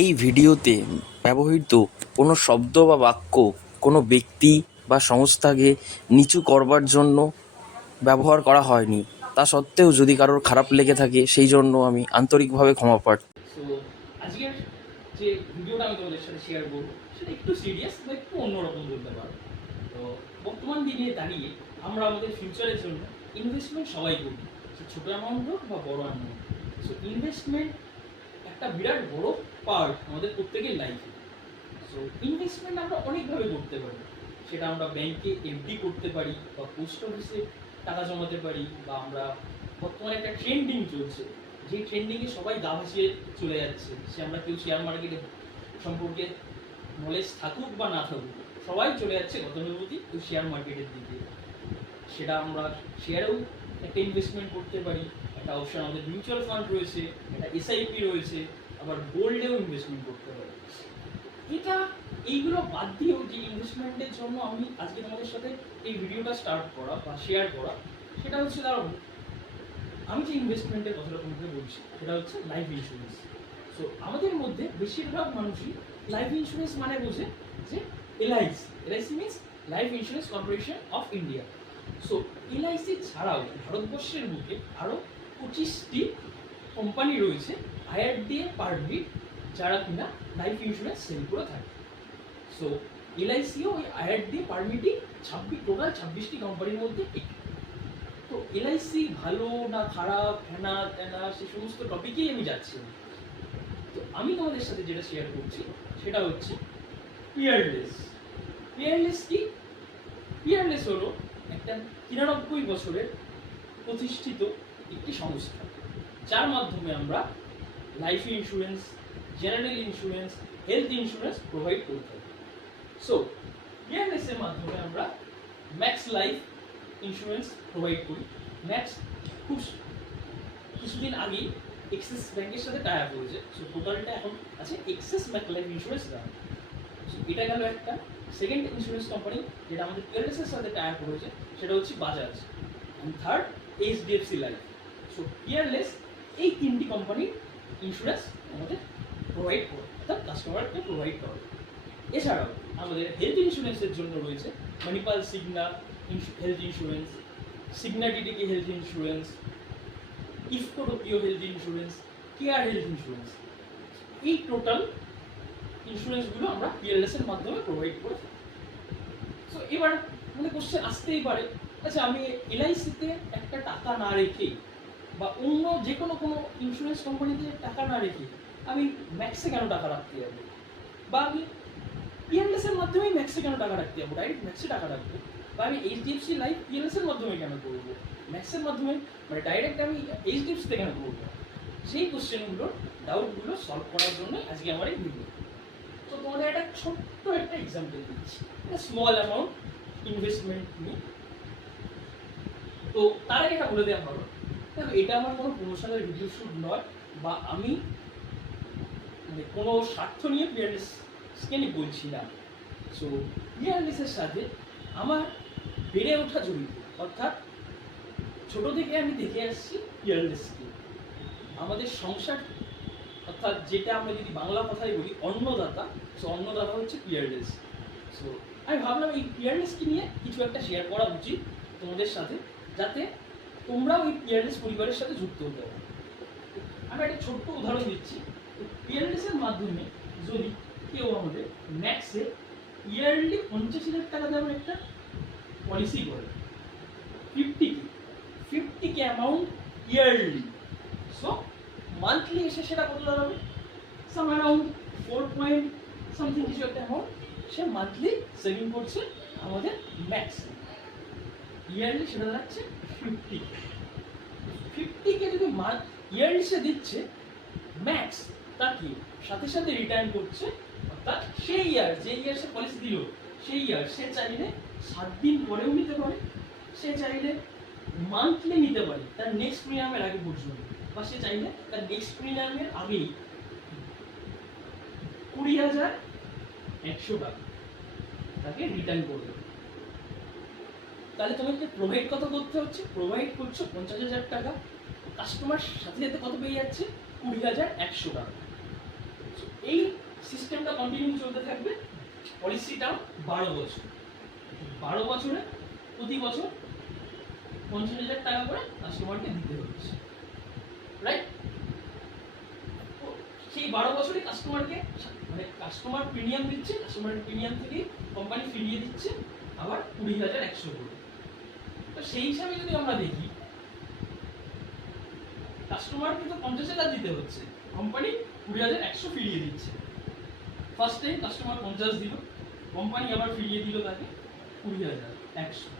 এই ভিডিওতে ব্যবহৃত কোনো শব্দ বা বাক্য কোনো ব্যক্তি বা সংস্থাকে নিচু করবার জন্য ব্যবহার করা হয়নি। তা সত্ত্বেও যদি কারোর খারাপ লেগে থাকে সেই জন্য আমি আন্তরিকভাবে ক্ষমা প্রার্থী। সো আজকের যে ভিডিওটা আমি তোমাদের সাথে শেয়ার করবো সেটা একটু সিরিয়াস বা একটু অন্যরকম বলতে পারো। তো বর্তমান দিনে দাঁড়িয়ে আমরা আমাদের ফিউচারের জন্য ইনভেস্টমেন্ট সবাই করি, সে ছোটো অ্যামাউন্ট হোক বা বড় অ্যামাউন্ট। সো ইনভেস্টমেন্ট একটা বিরাট বড় পার্ট আমাদের প্রত্যেকের লাইফে। সো ইনভেস্টমেন্ট আমরা অনেকভাবে করতে পারি, সেটা আমরা ব্যাংকে এফডি করতে পারি বা পোস্ট অফিসে টাকা জমাতে পারি, বা আমরা বর্তমানে একটা ট্রেন্ডিং চলছে, যে ট্রেন্ডিংয়ে সবাই গা ভাসিয়ে চলে যাচ্ছে। সে আমরা কেউ শেয়ার মার্কেটে সম্পর্কে নলেজ থাকুক বা না থাকুক, সবাই চলে যাচ্ছে গতানুগতিক ওই শেয়ার মার্কেটের দিকে। সেটা আমরা শেয়ারেও একটা ইনভেস্টমেন্ট করতে পারি, একটা অপশন আমাদের মিউচুয়াল ফান্ড রয়েছে, একটা এসআইপি রয়েছে, আবার গোল্ডেও ইনভেস্টমেন্ট করতে পারি। এটা এইগুলো বাদ দিয়েও যে ইনভেস্টমেন্টের জন্য আমি আজকে তোমাদের সাথে এই ভিডিওটা স্টার্ট করা বা শেয়ার করা, সেটা হচ্ছে দাঁড়াবো আমি যে ইনভেস্টমেন্টের কথাটা তোমাকে বলছি সেটা হচ্ছে লাইফ ইন্স্যুরেন্স। সো আমাদের মধ্যে বেশিরভাগ মানুষই লাইফ ইন্স্যুরেন্স মানে বোঝে যে LIC. LIC means life insurance corporation of India. So LIC ছাড়াও ভারতবর্ষের বুকে আরও 25টি কোম্পানি রয়েছে আইআরডিএ পারমিট, যারা কিনা লাইফ ইন্স্যুরেন্স সেল করে থাকে। সো এলআইসিও ওই আইআরডিএ পারমিটই টোটাল 26টি কোম্পানির মধ্যে একটি। তো এলআইসি ভালো না খারাপ, হ্যানা ত্যানা, সে সমস্ত টপিকেই আমি যাচ্ছি না। তো আমি তোমাদের সাথে যেটা শেয়ার করছি সেটা হচ্ছে পিয়ারলেস। পিয়ারলেস কি? পিয়ারলেস হলো একটা 93 বছরের প্রতিষ্ঠিত একটি সংস্থা, যার মাধ্যমে আমরা life insurance, general insurance, health insurance provide করে থাকি। সো পিয়ারলেসের মাধ্যমে আমরা ম্যাক্স লাইফ ইন্স্যুরেন্স প্রোভাইড করি। ম্যাক্স খুব কিছুদিন আগেই এক্সিস ব্যাংকের সাথে টাই আপ হয়েছে। সো টোটালটা এখন আছে এক্সিস ম্যাক্স লাইফ ইন্স্যুরেন্স দেওয়া। সো এটা গেল একটা। সেকেন্ড ইন্স্যুরেন্স কোম্পানি যেটা আমাদের পিয়ারলেসের সাথে টাই আপ হয়েছে সেটা হচ্ছে Bajaj, and third HDFC life. So Peerless এই তিনটি কোম্পানির ইন্স্যুরেন্স আমাদের প্রোভাইড করে, অর্থাৎ কাস্টমারকে প্রোভাইড করে। এছাড়াও আমাদের হেলথ ইন্স্যুরেন্সের জন্য রয়েছে Manipal Cigna health insurance, Cigna DTK health insurance, IFFCO Tokio health insurance, care health insurance. এই টোটাল ইন্স্যুরেন্সগুলো আমরা পিএলএস এর মাধ্যমে প্রোভাইড করে থাকি। সো এবার কোশ্চেন আসতেই পারে, আচ্ছা আমি এলআইসিতে একটা টাকা না রেখে বা অন্য যে কোনো ইন্স্যুরেন্স কোম্পানিতে টাকা না রেখে আমি ম্যাক্সে কেন টাকা রাখতে যাবো, বা আমি পিএলএস এর মাধ্যমেই ম্যাক্সে কেন টাকা রাখতে যাবো, ডাইরেক্ট ম্যাক্সে টাকা রাখবো, বা আমি এইচডিএফসি লাইফ পিএলএস এর মাধ্যমে কেন করবো, ম্যাক্সের মাধ্যমে মানে ডাইরেক্ট আমি এইচডিএফসিতে কেন করবো? সেই কোশ্চেনগুলোর ডাউটগুলো সলভ করার জন্য আজকে আমার এই ভিডিও। তো তোমাদের একটা ছোট্ট একটা এক্সাম্পল দিচ্ছি, স্মল অ্যামাউন্ট ইনভেস্টমেন্ট নিয়ে। তো তার আগে এটা বলে দেওয়া ভালো, দেখো এটা আমার কোনো প্রমোশনাল ভিডিও শ্যুট নয়, বা আমি মানে কোনো স্বার্থ নিয়ে পিয়ারলেসকে নিয়ে বলছি না। সো পিয়ারলেসের সাথে আমার বেড়ে ওঠা জড়িত, অর্থাৎ ছোট থেকে আমি দেখে আসছি পিয়ারলেসকে। আমাদের সংসার, অর্থাৎ যেটা আমরা যদি বাংলা কথায় বলি অন্নদাতা, সো অন্নদাতা হচ্ছে পিয়ারলেস। সো আমি ভাবলাম এই পিয়ারলেসকে নিয়ে কিছু একটা শেয়ার করা উচিত তোমাদের সাথে, যাতে তোমরাও এই পিয়ারলেস পরিবারের সাথে যুক্ত হতে পারো। আমি একটা ছোট্ট উদাহরণ দিচ্ছি। পিয়ারলেসের মাধ্যমে যদি কেউ আমাদের ম্যাক্সে ইয়ারলি 50,000 টাকা দেওয়ার একটা পলিসি করে, 50K amount yearly, so monthly এসে সেটা কত দাঁড়াবে, সাম অ্যারাউন্ড 4 পয়েন্ট সামথিং কিছু একটা অ্যামাউন্ট সে মান্থলি সেভিং করছে আমাদের ম্যাক্সে। ইয়ারলি সেটা দাঁড়াচ্ছে 50K যদি ইয়ারলি সে দিচ্ছে, ম্যাক্স তাকে সাথে সাথে রিটার্ন করছে, অর্থাৎ সেই ইয়ার যে ইয়ার সে পলিসি দিল সেই ইয়ার সে চাইলে 7 দিন পরেও নিতে পারে, সে চাইলে মান্থলি নিতে পারে তার নেক্সট প্রিমিয়ামের আগে পর্যন্ত, বা সে চাইলে তার নেক্সট প্রিমিয়ামের আগেই 20,100 টাকা তাকে রিটার্ন করবে। তাহলে তোমাকে প্রোভাইড কত করতে হচ্ছে? প্রোভাইড করছো 50,000 টাকা, কাস্টমার সাথে সাথে কত পেয়ে যাচ্ছে? 20,100 টাকা। এই কন্টিনিউ চলতে থাকবে। পলিসিটা 12 বছর, 12 বছরে প্রতি বছর 50,000 টাকা করে কাস্টমারকে দিতে হচ্ছে, রাইট? সেই 12 বছরে কাস্টমারকে মানে কাস্টমার প্রিমিয়াম দিচ্ছে, কাস্টমারের প্রিমিয়াম থেকে কোম্পানি ফিরিয়ে দিচ্ছে আবার 20,100 করে। তো সেই হিসাবে যদি আমরা দেখি, কাস্টমারকে তো 50,000 দিতে হচ্ছে, কোম্পানি 20,100 ফিরিয়ে দিচ্ছে। ফার্স্ট টাইম কাস্টমার 50 দিল, কোম্পানি আবার ফিরিয়ে দিল তাকে 20,100।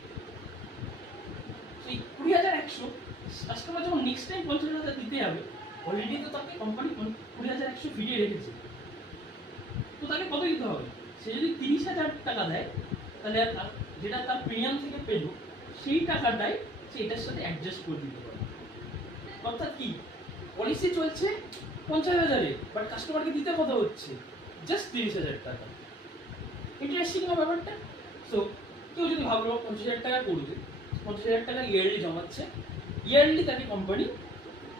সেই 20,100 কাস্টমার যখন নেক্সট টাইম 50,000 দিতে যাবে, অলরেডি তো তাকে কোম্পানি 20,100 ফিরিয়ে রেখেছে, তো তাকে কত দিতে হবে? সে যদি 30,000 টাকা দেয়, তাহলে যেটা তার প্রিমিয়াম থেকে পেল সেই টাকাটাই সে এটার সাথে অ্যাডজাস্ট করে দিতে পারে। অর্থাৎ কি, পলিসি চলছে 50,000-এ, বাট কাস্টমারকে দিতে কত হচ্ছে? জাস্ট 30,000 টাকা। ইন্টারেস্টিং না ব্যাপারটা? সো কেউ যদি ভাবলো 50,000 টাকা করবে, 50,000 টাকা ইয়ারলি জমাচ্ছে, ইয়ারলি তাকে কোম্পানি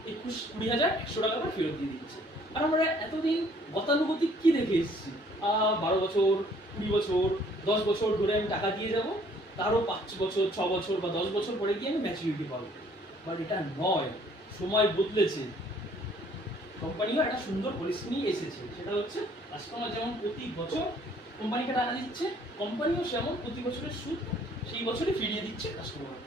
20,100 টাকা করে ফেরত দিয়ে দিচ্ছে। আর আমরা এতদিন গতানুগতিক কি দেখে এসেছি, 12 বছর, 20 বছর, 10 বছর ধরে আমি টাকা দিয়ে যাব, তারও 5 বছর, 6 বছর বা 10 বছর পরে গিয়ে আমি ম্যাচুরিটি পাবো। বাট এটা নয়, সময় বদলেছে। কোম্পানিও একটা সুন্দর পলিসি নিয়ে এসেছে, সেটা হচ্ছে কাস্টমার যেমন প্রতি বছর কোম্পানিকে টাকা দিচ্ছে, কোম্পানিও সেমন প্রতি বছরের সুদ সেই বছরই ফিরিয়ে দিচ্ছে কাস্টমার।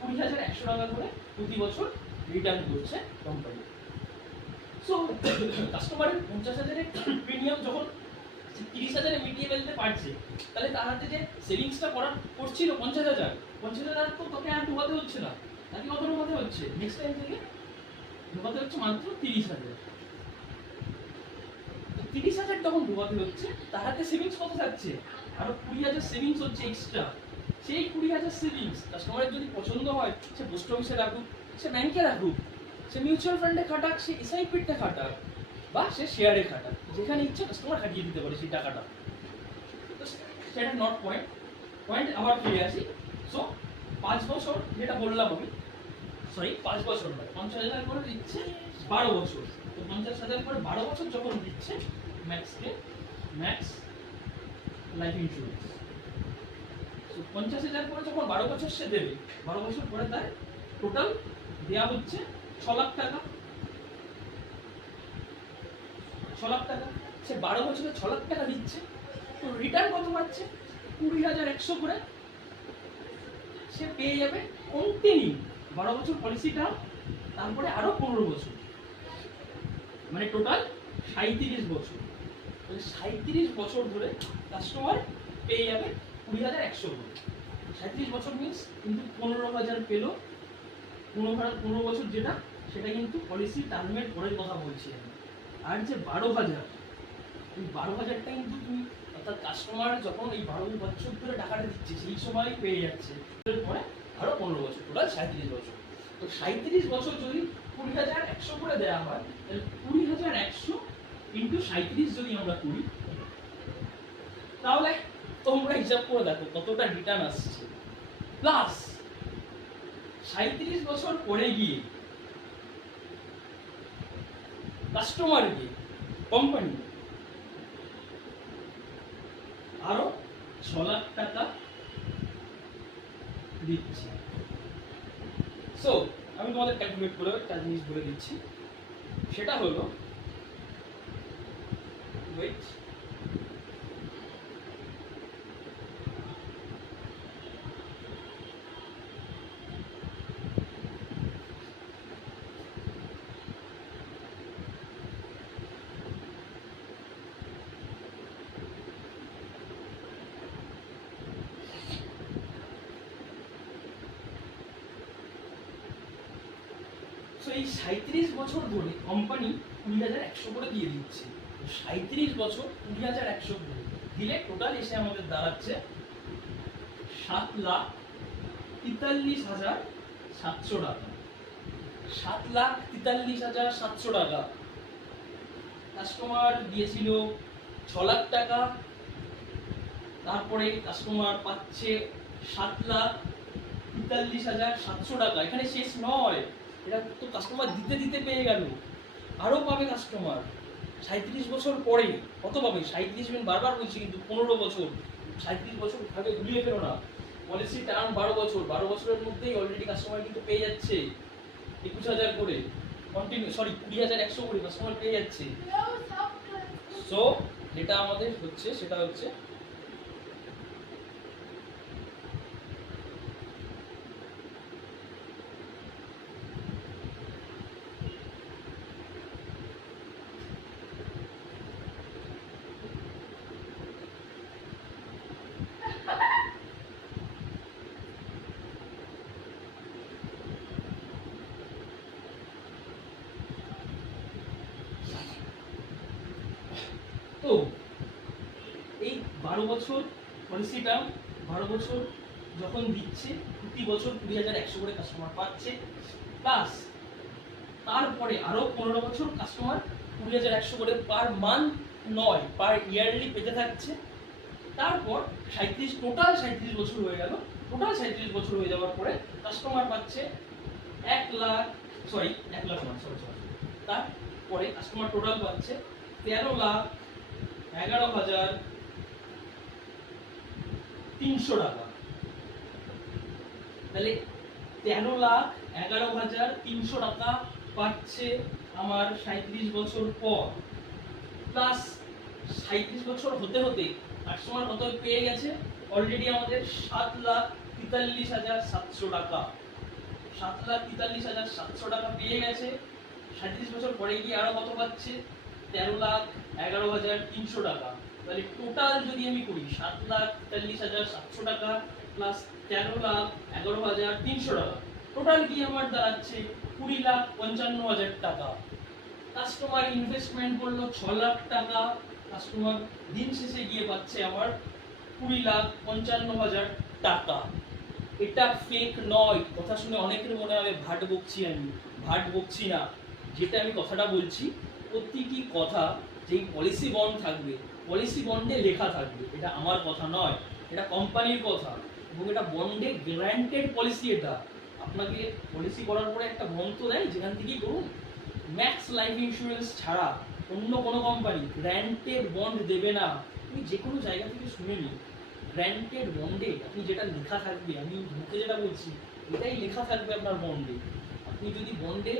20,100 টাকা করে প্রতি বছর রিটার্ন করছে কোম্পানি। সো কাস্টমারের 50,000-এর প্রিমিয়াম যখন 30,000-এ মিটিয়ে ফেলতে পারছে, তাহলে তার হাতে যে সেভিংসটা করছিল 50,000 তো তোকে আর ঢোকাতে হচ্ছে না, তাকে কত ঢোকাতে হচ্ছে? নেক্সট টাইম থেকে ঢোকাতে হচ্ছে মাত্র 30,000। 30,000 যখন ঢোকাতে হচ্ছে, তার হাতে সেভিংস কত থাকছে? আরো 20,000 সেভিংস হচ্ছে এক্সট্রা। সেই 20,000 সেভিংস কাস্টমারের যদি পছন্দ হয়, সে পোস্ট অফিসে রাখুক, সে ব্যাংকে রাখুক, সে মিউচুয়াল ফান্ডে খাটাক, সে এসআইপিতে খাটাক, বা সে শেয়ারে খাটাক, যেখানে ইচ্ছে কাস্টমার খাটিয়ে দিতে পারে সেই টাকাটা। তো সেটা নট পয়েন্ট। পয়েন্ট আবার ফিরে আসি। সো 5 বছর যেটা বললাম আমি, 5 বছর নয়, 50,000 করে দিচ্ছে 12 বছর। তো 50,000 করে 12 বছর যখন দিচ্ছে, ম্যাক্স লাইফ ইন্স্যুরেন্স। তো 50,000 করে যখন 12 বছর সে দেবে, 12 বছর পরে তার টোটাল দেওয়া হচ্ছে 6 লাখ টাকা। 6 লাখ টাকা সে 12 বছরে 6 লাখ টাকা দিচ্ছে। তো রিটার্ন কত পাচ্ছে? 20,100 করে সে পেয়ে যাবে কন্টিনিউ 12 বছর পলিসিটা, তারপরে আরো 15 বছর, মানে টোটাল 37 বছর। 37 বছর ধরে কাস্টমার পেয়ে যাবে 20,100 করে। 37 বছর মিনস কিন্তু 15,000 পেলো। 15 বছর যেটা, সেটা কিন্তু পলিসি টার্মের পরের কথা বলছি আমি। আর যে 12,000, এই 12,000টা কিন্তু তুমি, অর্থাৎ কাস্টমার যখন এই 12 বছর ধরে টাকাটা দিচ্ছে, সেই সময় পেয়ে যাচ্ছে। পরে আরো 15 বছর, টোটাল 37 বছর। তো 37 বছর যদি 20,100 করে দেওয়া হয়, তাহলে 20,100 ইন্টু 37 যদি আমরা করি, তাহলে তোমরা হিসাব করে দেখো কতটা রিটার্ন আসছে। প্লাস 37 বছর পরে গিয়ে কাস্টমারকে কোম্পানি আরো 6 লাখ টাকা দিচ্ছে। সো আমি তোমাদের ক্যালকুলেট করে একটা জিনিস বলে দিচ্ছি, সেটা হলো ওয়েট, এই 37 বছর ধরে কোম্পানি 20,100 করে দিয়ে দিচ্ছে। 37 বছর 20,100 করে দিলে টোটাল এসে আমাদের দাঁড়াচ্ছে 7,43,700 টাকা। 7,43,700 টাকা কাস্টমার দিয়েছিল 6 লাখ টাকা, তারপরে কাস্টমার পাচ্ছে 7,43,700 টাকা। এখানে শেষ নয়, এটা তো কাস্টমার দিতে দিতে পেয়ে গেল, আরো পাবে কাস্টমার। 37 বছর পরে কত পাবে? 37 বারবার বলছি কিন্তু 15 বছর, 37 বছর ভাবে ভুলিয়ে ফেলো না। পলিসি টার্ম 12 বছর, 12 বছরের মধ্যেই অলরেডি কাস্টমার কিন্তু পেয়ে যাচ্ছে 21,000 করে কন্টিনিউ, সরি 20,100 করে কাস্টমার পেয়ে যাচ্ছে। সো যেটা আমাদের হচ্ছে সেটা হচ্ছে তো এই 12 বছর পলিসিটা 12 বছর যখন দিচ্ছে, প্রতি বছর 20,100 করে কাস্টমার পাচ্ছে, প্লাস তারপরে আরো 15 বছর কাস্টমার 20,100 করে পার মান্থ নয় পার ইয়ারলি পেতে থাকছে। তারপর 37 বছর হয়ে গেল, টোটাল 37 বছর হয়ে যাওয়ার পরে কাস্টমার পাচ্ছে 1 লাখ, সরি 1 লাখ নয়, সরি তারপরে কাস্টমার টোটাল পাচ্ছে 13,11,300 টাকা। তাহলে 13,11,300 টাকা পাচ্ছে আমার 37 বছর পর, প্লাস 37 বছর হতে হতে কাস্টমার কত পেয়ে গেছে অলরেডি আমাদের 7,43,700 টাকা, 7,43,700 টাকা পেয়ে গেছে। 37 বছর পরে গিয়ে আরো কত পাচ্ছে? 13,11,300 টাকা। তাহলে টোটাল যদি আমি করি 7,43,700 টাকা প্লাস 13,11,300 টাকা, টোটাল গিয়ে আমার দাঁড়াচ্ছে 20,55,000 টাকা। কাস্টমার ইনভেস্টমেন্ট করলো 6 লাখ টাকা, কাস্টমার দিন শেষে গিয়ে পাচ্ছে আমার 20,55,000 টাকা। এটা ফেক নয়। কথা শুনে অনেকের মনে হবে ভাট বকছি, আমি ভাট বকছি না। যেটা আমি কথাটা বলছি, প্রতিটি কথা যেই পলিসি বন্ড থাকবে, পলিসি বন্ডে লেখা থাকবে, এটা আমার কথা নয়, এটা কোম্পানির কথা, এবং এটা বন্ডে গ্যারান্টেড পলিসি। এটা আপনাকে পলিসি করার পরে একটা বন্ড তো দেয়, যেখান থেকেই করুন। ম্যাক্স লাইফ ইন্স্যুরেন্স ছাড়া অন্য কোনো কোম্পানি গ্যারান্টেড বন্ড দেবে না। তুমি যে কোনো জায়গা থেকে শুনে নিন, গ্যারান্টেড বন্ডে আপনি যেটা লেখা থাকবে, আমি মুখে যেটা বলছি এটাই লেখা থাকবে আপনার বন্ডে। আপনি যদি বন্ডে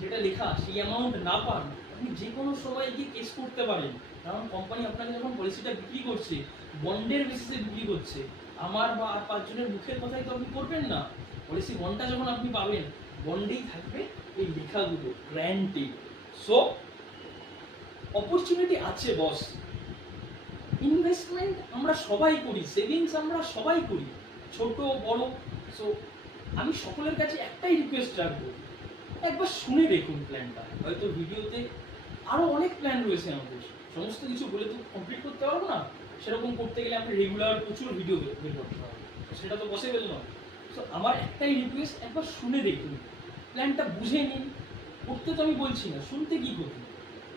যেটা লেখা সেই অ্যামাউন্ট না পান, আপনি যে কোনো সময় গিয়ে কেস করতে পারেন, কারণ কোম্পানি আপনাকে যখন পলিসিটা বিক্রি করছে বন্ডের বেসিসে বিক্রি করছে। আমার বা আর 5 জনের মুখের কথাই তো আপনি করবেন না। পলিসি বন্ডটা যখন আপনি পাবেন, বন্ডেই থাকবে এই লেখাগুলো গ্যারান্টেড। সো অপরচুনিটি আছে বস। ইনভেস্টমেন্ট আমরা সবাই করি, সেভিংস আমরা সবাই করি, ছোট বড়। সো আমি সকলের কাছে একটাই রিকোয়েস্ট রাখবো, একবার শুনে দেখুন প্ল্যানটা। হয়তো ভিডিওতে আরো অনেক প্ল্যান রয়েছে আমাদের, সমস্ত কিছু বলে তো কমপ্লিট করতে পারবো না। সেরকম করতে গেলে আপনি রেগুলার প্রচুর ভিডিও বের করতে হবে, সেটা তো পসিবল নয়। সো আমার একটাই রিকোয়েস্ট, একবার শুনে দেখুন, প্ল্যানটা বুঝে নিন। করতে তো আমি বলছি না, শুনতে কি করুন।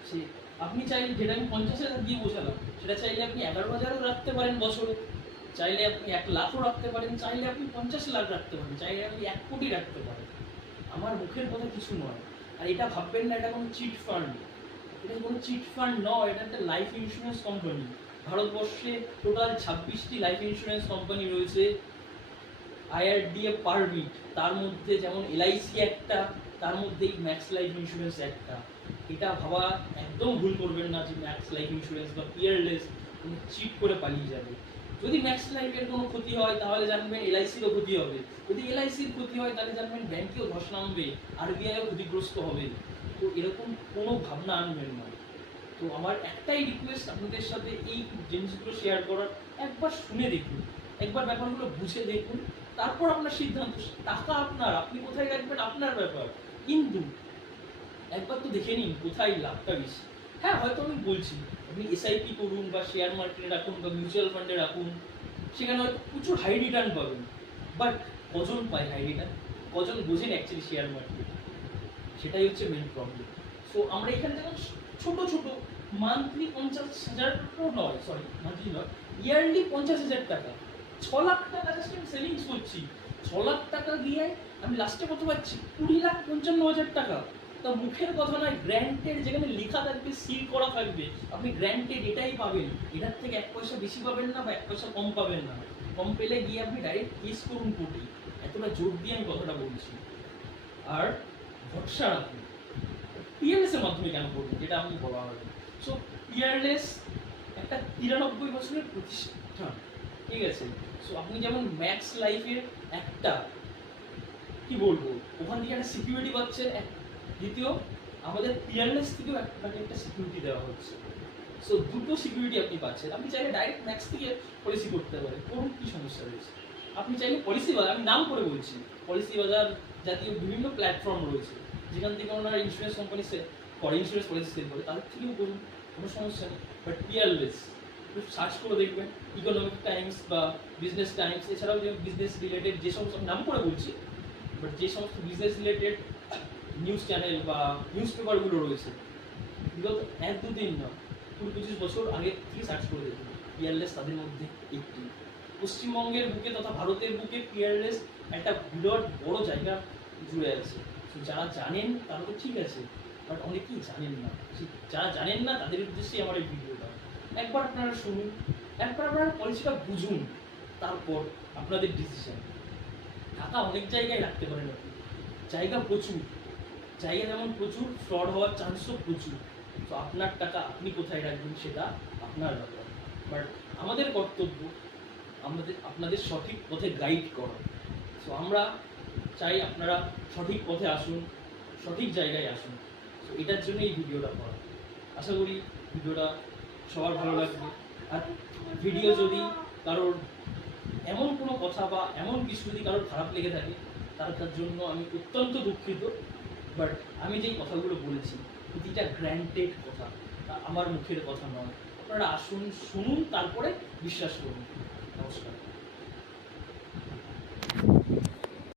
সে আপনি চাইলে, যেটা আমি 50,000 দিয়ে বোঝালাম, সেটা চাইলে আপনি 11,000ও রাখতে পারেন বছরে, চাইলে আপনি 1 লাখও রাখতে পারেন, চাইলে আপনি 50 লাখ রাখতে পারেন, চাইলে আপনি 1 কোটি রাখতে পারেন। আমার মুখের কথা কিছু নয়। আর এটা ভাববেন না এটা কোনো চিট ফান্ড, এটা কোনো চিট ফান্ড নয়, এটা একটা লাইফ ইন্স্যুরেন্স কোম্পানি। ভারতবর্ষে টোটাল 26টি লাইফ ইন্স্যুরেন্স কোম্পানি রয়েছে, IRDA পারমিট, তার মধ্যে যেমন LIC একটা, তার মধ্যেই ম্যাক্স লাইফ ইন্স্যুরেন্স একটা। এটা ভাবা একদম ভুল করবেন না যে ম্যাক্স লাইফ ইন্স্যুরেন্স বা পিয়ারলেস তুমি চিট করে পালিয়ে যাবে। যদি ম্যাক্স লাইফের কোনো ক্ষতি হয় তাহলে জানবেন LICরও ক্ষতি হবে, যদি LICর ক্ষতি হয় তাহলে জানবেন ব্যাংকেও ধস নামবে, RBIও ক্ষতিগ্রস্ত হবে। তো এরকম কোনো ভাবনা আনবেন না। তো আমার একটাই রিকোয়েস্ট আপনাদের সাথে এই জিনিসগুলো শেয়ার করার, একবার শুনে দেখুন, একবার ব্যাপারগুলো বুঝে দেখুন, তারপর আপনার সিদ্ধান্ত। টাকা আপনার, আপনি কোথায় রাখবেন আপনার ব্যাপার, কিন্তু একবার তো দেখে নিন কোথায় লাভটা বেশি। হ্যাঁ হয়তো আমি বলছি আপনি SIP করুন বা শেয়ার মার্কেটে রাখুন বা মিউচুয়াল ফান্ডে রাখুন, সেখানে হয়তো প্রচুর হাই রিটার্ন পাবেন, বাট কজন পায় হাই রিটার্ন, কজন বোঝেন অ্যাকচুয়ালি শেয়ার মার্কেট, সেটাই হচ্ছে মেন প্রবলেম। সো আমরা এখানে যেমন ছোট ছোট মান্থলি 50,000 নয়, সরি মান্থলি নয়, ইয়ারলি 50,000 টাকা, 6 লাখ টাকা জাস্ট আমি সেভিংস করছি। 6 লাখ টাকা দিয়ে আমি লাস্টে কত পাচ্ছি? 20,55,000 টাকা। তা মুখের কথা নয়, গ্র্যান্টেড যেখানে লেখা থাকবে, সিল করা থাকবে, আপনি গ্র্যান্টেড এটাই পাবেন। এটার থেকে 1 পয়সা বেশি পাবেন না বা 1 পয়সা কম পাবেন না। কম পেলে গিয়ে আপনি ডাইরেক্ট কেস করুন কোর্টে। এতটা জোর দিয়ে আমি কথাটা বলছি। আর ভরসা রাখুন। পিয়ারলেস এর মাধ্যমে কেন করবেন, যেটা আমি বলা হবে। সো পিয়ারলেস একটা 93 বছরের প্রতিষ্ঠান, ঠিক আছে। সো আপনি যেমন ম্যাক্স লাইফের একটা কি বলবো, ওখান থেকে একটা সিকিউরিটি পাচ্ছেন, দ্বিতীয় আমাদের পিয়ারলেস থেকেও আপনাকে একটা সিকিউরিটি দেওয়া হচ্ছে। সো দুটো সিকিউরিটি আপনি পাচ্ছেন। আপনি চাইলে ডাইরেক্ট ম্যাক্স থেকে পলিসি করতে পারেন, করুন, কি সমস্যা রয়েছে। আপনি চাইলে পলিসি বাজার, আমি নাম করে বলছি, পলিসি বাজার জাতীয় বিভিন্ন প্ল্যাটফর্ম রয়েছে, যেখান থেকে ওনারা ইন্স্যুরেন্স কোম্পানি করে, ইন্স্যুরেন্স পলিসি সেল করে, তাদের থেকেও করুন, কোনো সমস্যা নেই। বাট পিয়ারলেস সার্চ করে দেখবেন, ইকোনমিক টাইমস বা বিজনেস টাইমস, এছাড়াও যে বিজনেস রিলেটেড যে সমস্ত নাম করে বলছি, বাট যে সমস্ত বিজনেস রিলেটেড নিউজ চ্যানেল বা নিউজ পেপারগুলো রয়েছে, বিগত 1-2 দিন না, 25 বছর আগে থেকে সার্চ করে দেখুন, পিয়ারলেস তাদের মধ্যে একটি। পশ্চিমবঙ্গের বুকে তথা ভারতের বুকে পিয়ারলেস একটা বিরাট বড় জায়গা জুড়ে আছে। তো যারা জানেন তারা তো ঠিক আছে, বাট অনেকেই জানেন না। যারা জানেন না তাদের উদ্দেশ্যেই আমার এই ভিডিওটা। একবার আপনারা শুনুন, একবার আপনারা পলিসিটা বুঝুন, তারপর আপনাদের ডিসিশন। টাকা অনেক জায়গায় রাখতে পারেন আপনি, জায়গা প্রচুর, জায়গা যেমন প্রচুর, ফ্রড হওয়ার চান্সও প্রচুর। তো আপনার টাকা আপনি কোথায় রাখবেন সেটা আপনার ব্যাপার। বাট আমাদের কর্তব্য আপনাদের সঠিক পথে গাইড করা। সো আমরা চাই আপনারা সঠিক পথে আসুন, সঠিক জায়গায় আসুন। সো এটার জন্য এই ভিডিওটা করা। আশা করি ভিডিওটা সবার ভালো লাগবে। আর ভিডিও যদি কারোর এমন কোনো কথা বা এমন কিছু যদি কারোর খারাপ লেগে থাকে, তার জন্য আমি অত্যন্ত দুঃখিত। বাট আমি যেই কথাগুলো বলেছি, প্রতিটা গ্র্যান্টেড কথা, আমার মুখের কথা নয়। আপনারা আসুন, শুনুন, তারপরে বিশ্বাস করুন। নমস্কার।